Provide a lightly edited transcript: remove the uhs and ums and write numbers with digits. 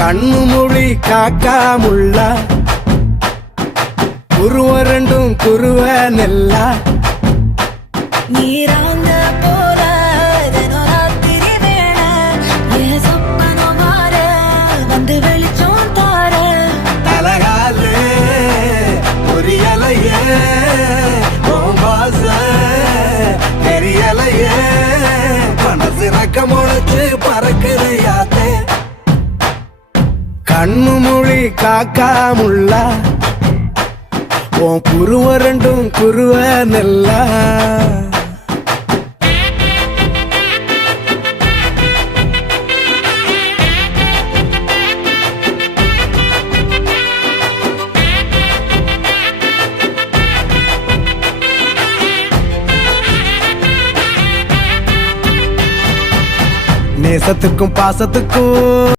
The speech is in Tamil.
கண்ணு மொழி காக்காமுள்ள குருவ ரெண்டும் குருவ நெல்லா நீராங்க போல தினராத்திரி வேண என் சொப்பனம் மாற வந்து வெளிச்சம் தார தலகாலே பொரியலையே ஓம்பாச தெரியலையே மனசு ரக்க முளைச்சு பறக்குறையாத்தே கண்ணு மொழி காக்காமுள்ள உன் குருவ ரெண்டும் குருவ நெல்லா நேசத்துக்கும் பாசத்துக்கும்